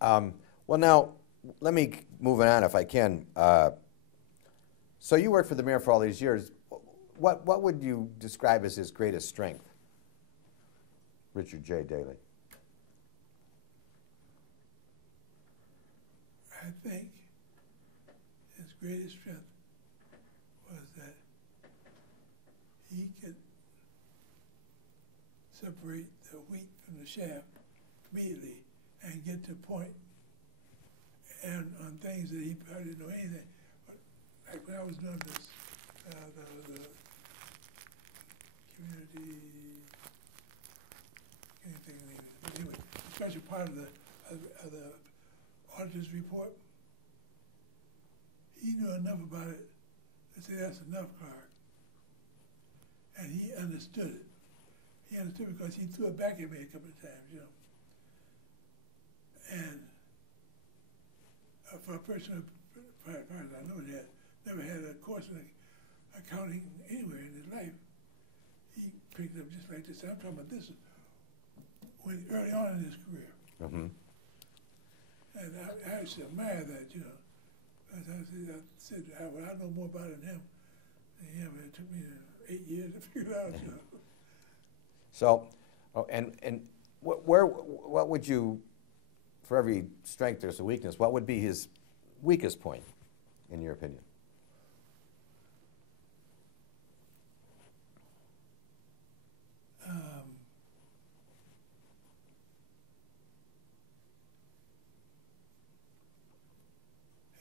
Well, now, let me move on if I can. So you worked for the mayor for all these years. What would you describe as his greatest strength? Richard J. Daley. I think his greatest strength was that he could separate the wheat from the chaff immediately and get to the point and on things that he probably didn't know anything. But like when I was doing this, the community, anything, but anyway, a special part of the auditor's report, he knew enough about it to say that's enough, Clark. And he understood it. He understood because he threw it back at me a couple of times, you know. And for a person, as far as I know, that never had a course in accounting anywhere in his life, he picked it up just like this. I'm talking about this when early on in his career. Mm-hmm. And I actually admire that, you know. As I said, well, I know more about it than him. And yeah, but it took me 8 years to figure it out, you know. So, and what would you, for every strength there's a weakness, what would be his weakest point, in your opinion?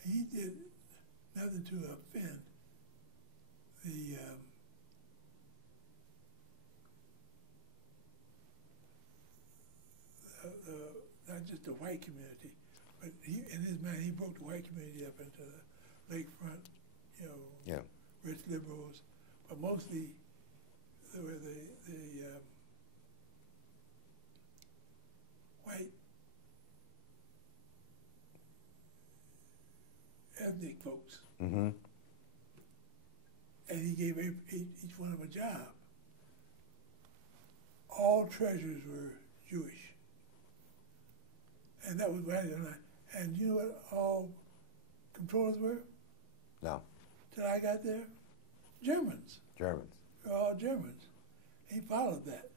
He did nothing to offend the not just the white community, but he, in his mind, he broke the white community up into the lakefront, you know, yeah, rich liberals, but mostly the white ethnic folks. Mm-hmm. And he gave each one of them a job. All treasurers were Jewish. And that was right in line. And you know what all controllers were? No. Till I got there? Germans. Germans. They were all Germans. He followed that.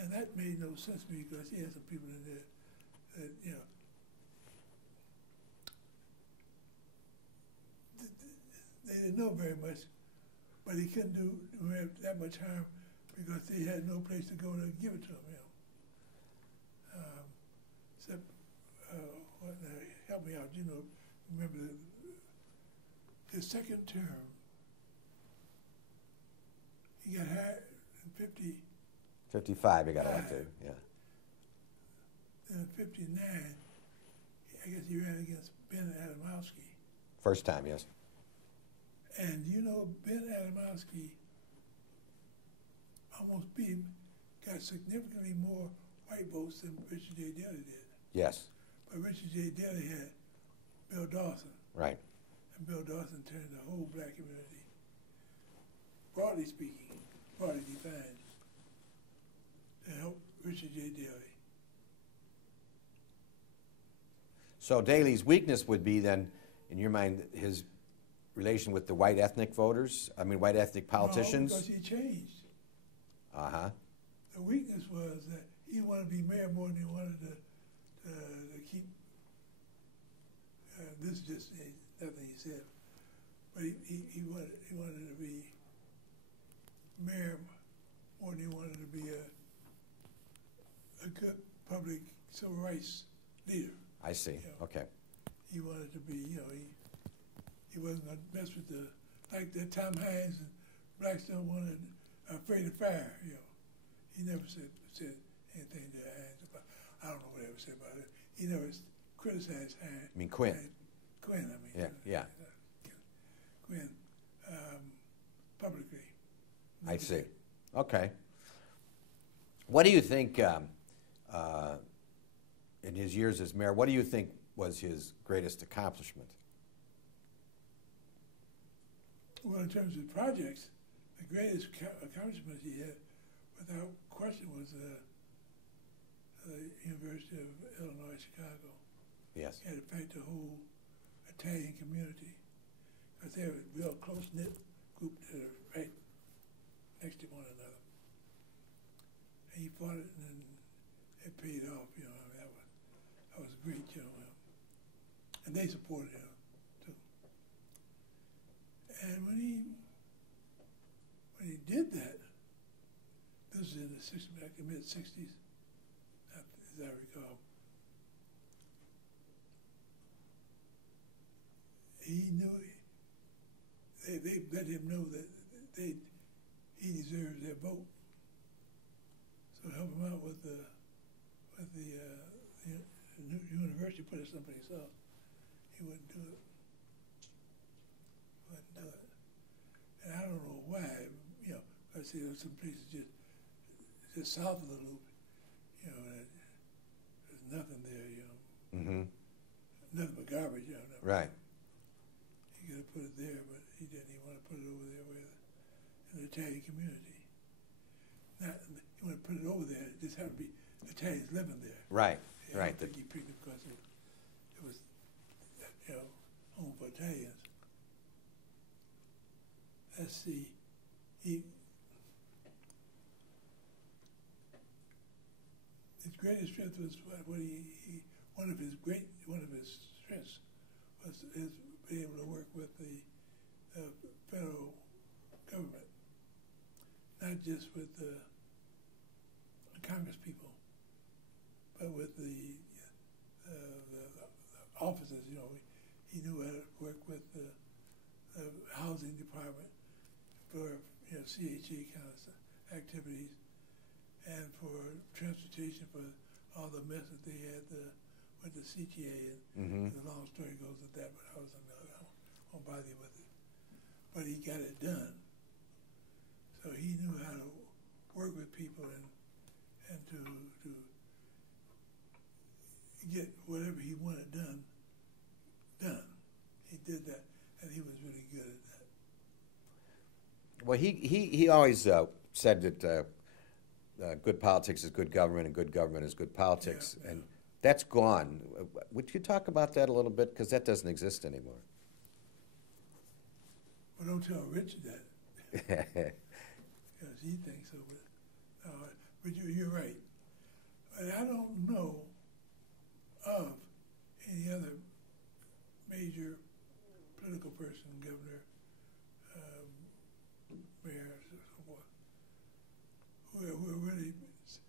And that made no sense to me because he had some people in there that, you know, they didn't know very much, but he couldn't do that much harm because they had no place to go to give it to him, you know. Except, help me out, you know, remember his second term, he got hired in 55, he got elected, yeah. Then in 59, I guess he ran against Ben Adamowski. First time, yes. And you know, Ben Adamowski almost beat him, got significantly more white votes than Richard J. Daley did. Yes. But Richard J. Daley had Bill Dawson. Right. And Bill Dawson turned the whole black community, broadly speaking, broadly defined, to help Richard J. Daley. So Daley's weakness would be then, in your mind, his relation with the white ethnic voters? I mean, white ethnic politicians? No, because he changed. Uh-huh. The weakness was that he wanted to be mayor more than he wanted to keep, this is just nothing he said, but he wanted to be mayor more than he wanted to be a good public civil rights leader. I see, You know, okay. He wanted to be, you know, he wasn't going to mess with like that Tom Hines and Blackstone wanted, afraid of fire, you know. He never said anything to Hines about, I don't know what he ever said about it. He never criticized Hines. You mean Quinn? Quinn, I mean. Yeah, yeah. Quinn, publicly. I see. Okay. What do you think, in his years as mayor, what do you think was his greatest accomplishment? Well, in terms of projects, the greatest accomplishment he had, without question, was the University of Illinois, Chicago. Yes. He had to fight the whole Italian community because they were a real close-knit group that are right next to one another. And he fought it, and then it paid off. You know, I mean, that was great. You know, and they supported him too. And when he did that, this was in the 60s, back in the mid-60s, as I recall. He knew they let him know that he deserved their vote. So help him out with the university, put it someplace else. He wouldn't do it. And I don't know why. You know, I see there's some places just south of the loop. You know, there's nothing there. You know, nothing but garbage. You know, Right. He could have put it there, but he didn't. He wanted to put it over there where in the Italian community. Not, he wanted to put it over there. It just happened to be Italians living there. Right. Yeah, Right. I think he picked it because it was, you know, home for Italians. Let's see. His greatest strength was one of his strengths was being able to work with the federal government, not just with the Congress people, but with the offices. You know, he knew how to work with the housing department for CHE kind of activities, and for transportation for all the mess that they had with the CTA. And the long story goes with that, but I won't bother you with it. But he got it done. So he knew how to work with people and to get whatever he wanted done. He did that, and he was really good at that. Well, he always said that good politics is good government, and good government is good politics, Yeah. and that's gone. Would you talk about that a little bit, because that doesn't exist anymore? Well, don't tell Richard that, because he thinks so. But you're right. But I don't know of any other major political person, governor, mayor, so forth, who really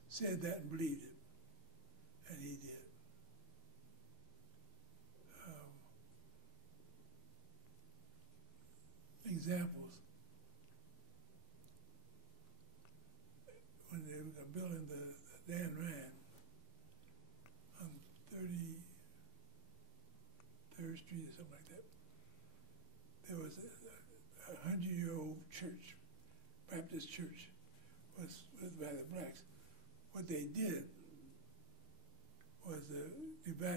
said that and believed it, and he did. Examples. When they were building the Dan Rand on 33rd Street or something like that, there was a 100-year-old church, Baptist church, was by the blacks. What they did was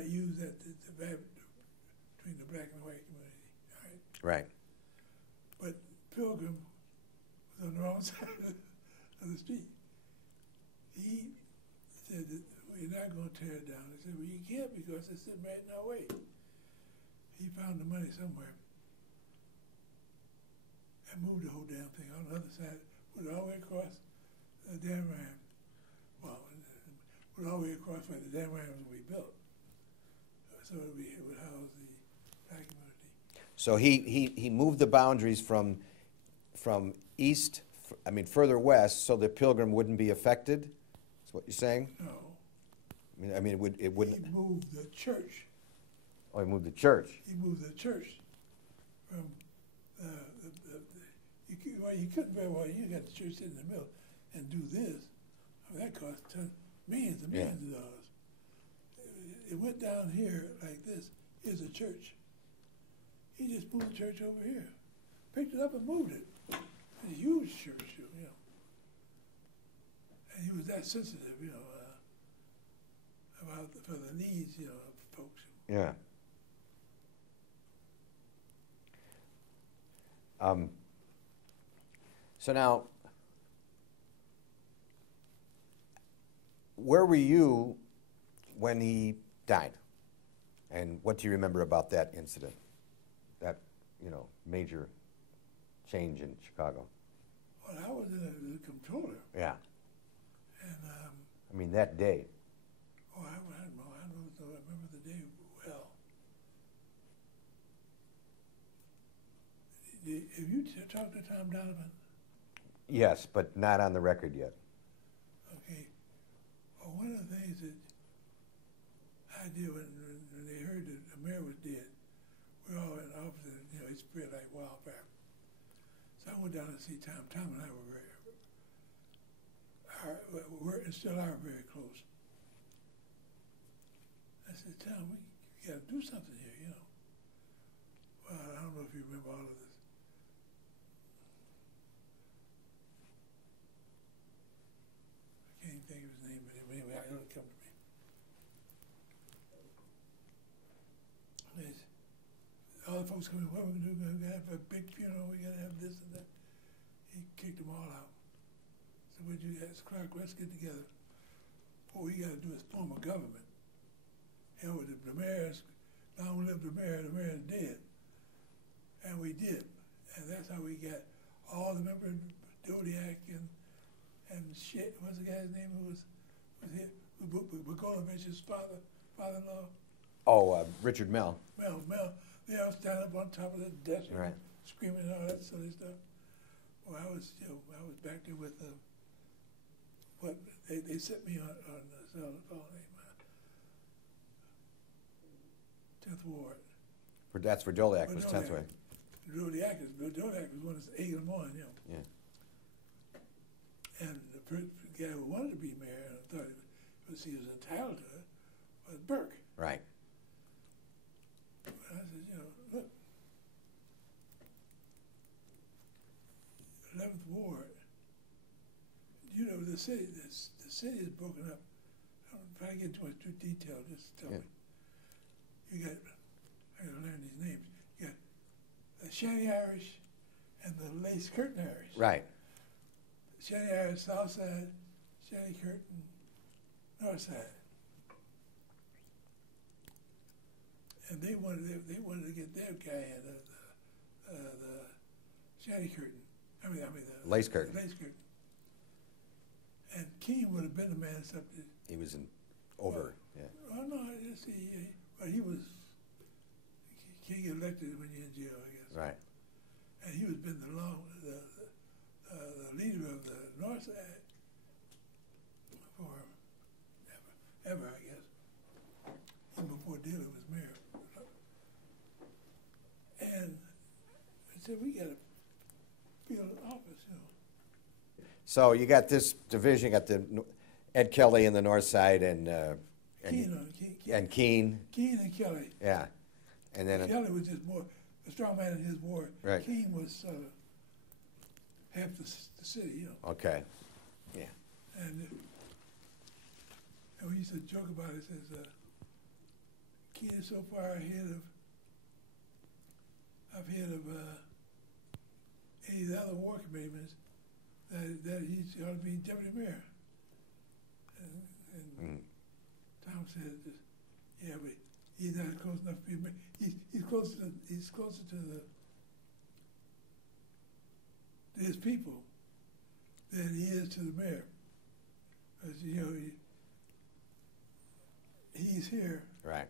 use that to divide between the black and the white community. Right. But Pilgrim was on the wrong side of the street. He said that we're not going to tear it down. He said, well, you can't because it's sitting right in our way. He found the money somewhere and moved the whole damn thing on the other side, put it all the way across the Dan Rand. Well, put it all the way across where the Dan Rand was rebuilt. So it would house the black community. So he moved the boundaries from east, further west, so that Pilgrim wouldn't be affected. That's what you're saying? No. I mean, it wouldn't. He moved the church. Oh, he moved the church. He moved the church from you couldn't very well. You got the church sitting in the middle and do this. I mean, that cost millions and millions of dollars. It went down here like this. Here's a church. He just moved the church over here, picked it up and moved it. It's a huge church, you know. And he was that sensitive, you know, for the needs, you know, of folks. Yeah. So now, where were you when he died, and what do you remember about that incident? That, major change in Chicago. Well, I was the controller. Yeah. And, I mean, that day. oh, I don't know. I remember the day well. Have you talked to Tom Donovan? Yes, but not on the record yet. Okay. Well, one of the things that I did when they heard that the mayor was dead, we were all in the office, and, it spread like wildfire. So I went down to see Tom. Tom and I were and still are very close. I said, Tom, we got to do something here, Well, I don't know if you remember all of this. I can't think of his name, but anyway, it'll come to me. All the folks coming, what are we going to do? We're going to have a big funeral, we got to have this and that. He kicked them all out. So what you guys, Clark, let's get together. What we got to do is form a government. With the mayor's, long live the mayor is dead. And we did. And that's how we got all the members, Dodiak and shit, what's the guy's name who was here? Bogolovich's father-in-law? Oh, Richard Mell. Mel, they all stand up on top of the desk, Right. Screaming and all that silly stuff. Well, I was back there with what they sent me on the cell phone name, 10th Ward. That's for Doliak, was 10th Ward. Dodiak was one that's egging them on, Yeah. And the guy who wanted to be mayor, and I thought he was entitled to it, was Burke. Right. And I said, look, 11th Ward, the city is broken up. If I get too much too detailed, just tell me. You got, I gotta learn these names. You got the Shanty Irish and the Lace Curtain Irish. Right. Shanty Irish, South Side, Shanty Curtain, North Side. And they wanted to get their guy in the Shanty Curtain. I mean the Lace Curtain. Lace Curtain. And King would have been the man something. He was over. Yeah. Oh no, but he was. You can't get elected when you're in jail, I guess. Right. And he was been the leader of the North Side for ever, I guess. Even before Daley was mayor. And I said, we got to fill an office, So you got this division, you got the Ed Kelly in the North Side and Keene. Keene and Kelly. Yeah. And then Kelly was just more a strong man in his ward. Right. Keene was half the city, Okay. Yeah. And we used to joke about it. Says Keene is so far ahead of any of the other ward committeemen that he ought to be deputy mayor. And Tom said, yeah, but he's not close enough to be mayor. He's closer to his people than he is to the mayor. Because he's here. Right.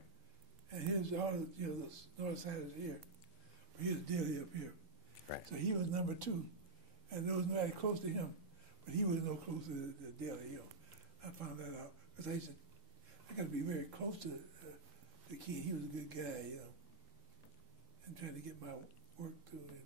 And here's all the north side is here. But here's Daley up here. Right. So he was number 2. And there was nobody close to him. But he was no closer to Daley, I found that out. Because I said, I got to be very close to Keene. He was a good guy, and trying to get my work through.